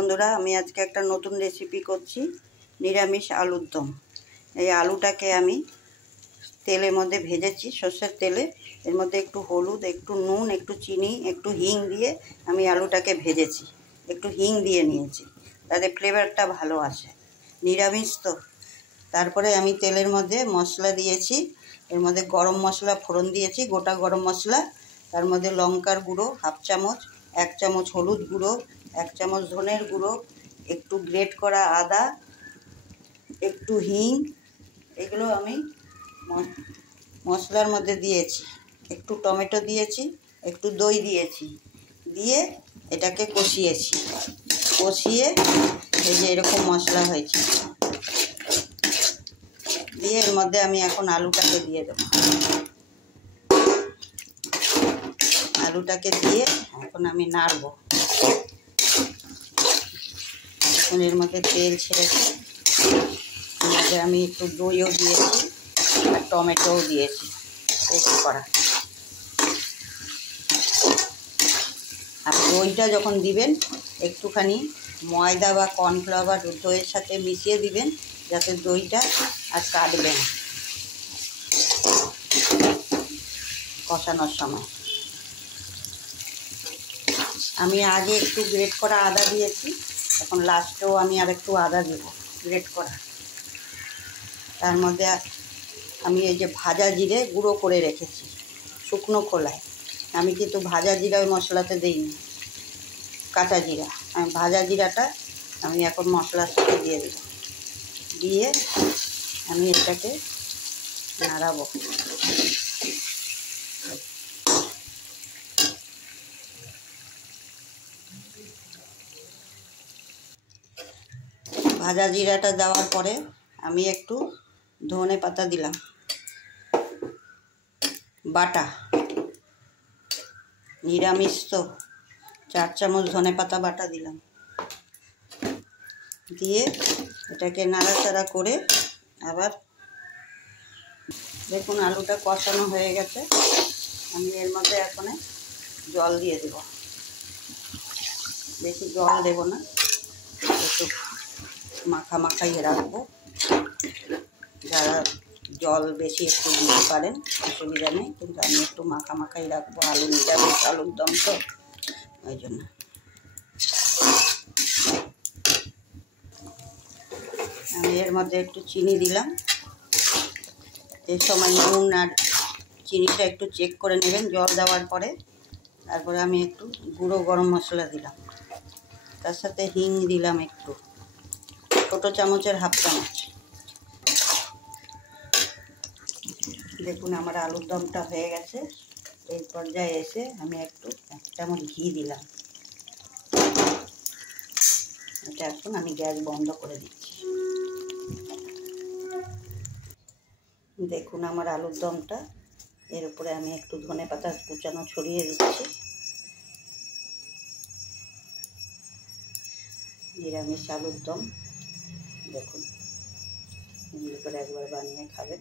বন্ধুরা, আমি আজকে একটা নতুন রেসিপি করছি, নিরামিষ আলুর দম। এই আলুটাকে আমি তেলের মধ্যে ভেজেছি, সর্ষের তেলে। এর মধ্যে একটু হলুদ, একটু নুন, একটু চিনি, একটু হিং দিয়ে আমি আলুটাকে ভেজেছি। একটু হিং দিয়ে নিয়েছি, তাতে ফ্লেভারটা ভালো আসে, নিরামিষ তো। তারপরে আমি তেলের মধ্যে মশলা দিয়েছি, এর মধ্যে গরম মশলা ফোড়ন দিয়েছি, গোটা গরম মশলা। তার মধ্যে লঙ্কার গুঁড়ো 1/2 চামচ, 1 চামচ হলুদ গুঁড়ো, 1 চামচ ধনের গুঁড়ো, একটু গ্রেট করা আদা, একটু হিং, এগুলো আমি মশলার মধ্যে দিয়েছি। একটু টমেটো দিয়েছি, একটু দই দিয়েছি, দিয়ে এটাকে কষিয়েছি। কষিয়ে এই যে এরকম মশলা হয়েছে, দিয়ে এর মধ্যে আমি এখন আলুটাকে দিয়ে দেবো। আলুটাকে দিয়ে এখন আমি নাড়ব। এখন এর মধ্যে তেল ছেড়েছে, এর মধ্যে আমি একটু দইও দিয়েছি আর টমেটোও দিয়েছি পেস্ট করা। আর দইটা যখন দিবেন একটুখানি ময়দা বা কর্নফ্লাওয়ার দইয়ের সাথে মিশিয়ে দিবেন, যাতে দইটা আর কাটবে না কষানোর সময়। আমি আগে একটু গ্রেট করা আদা দিয়েছি, এখন লাস্টেও আমি আর একটু আদা দেব গ্রেট করা। তার মধ্যে আমি এই যে ভাজা জিরে গুঁড়ো করে রেখেছি শুকনো খোলায়। আমি কিন্তু ভাজা জিরা ওই মশলাতে দিইনি, কাঁচা জিরা। আমি ভাজা জিরাটা আমি এখন মশলার সাথে দিয়ে দেব। দিয়ে আমি এটাকে নাড়াবো। ভাজা জিরাটা দেওয়ার পরে আমি একটু ধনে পাতা দিলাম বাটা, নিরামিষ তো 4 চামচ ধনে পাতা বাটা দিলাম। দিয়ে এটাকে নাড়াচাড়া করে আবার দেখুন আলুটা কষানো হয়ে গেছে। আমি এর মধ্যে এখন জল দিয়ে দেব। বেশি জল দেব না, একটু মাখা মাখাই রাখবো। যারা জল বেশি একটু দিতে পারেন, অসুবিধা নেই, কিন্তু আমি একটু মাখা মাখাই রাখবো। আলু নিরামিষ আলুর দম তো, ওই জন্য। আমি এর মধ্যে একটু চিনি দিলাম। এই সময় নুন আর চিনিটা একটু চেক করে নেবেন জল দেওয়ার পরে। তারপরে আমি একটু গুঁড়ো গরম মশলা দিলাম, তার সাথে হিং দিলাম একটু, ছোটো চামচের 1/2 চামচ। দেখুন আমার আলুর দমটা হয়ে গেছে। এই পর্যায়ে এসে আমি একটু 1 চামচ ঘি দিলাম। এটা এখন আমি গ্যাস বন্ধ করে দিচ্ছি। দেখুন আমার আলুর দমটা, এর উপরে আমি একটু ধনে পাতা কুচানো ছড়িয়ে দিচ্ছি। নিরামিষ আলুর দম দেখুন, এমনি করে একবার বানিয়ে খাবেন।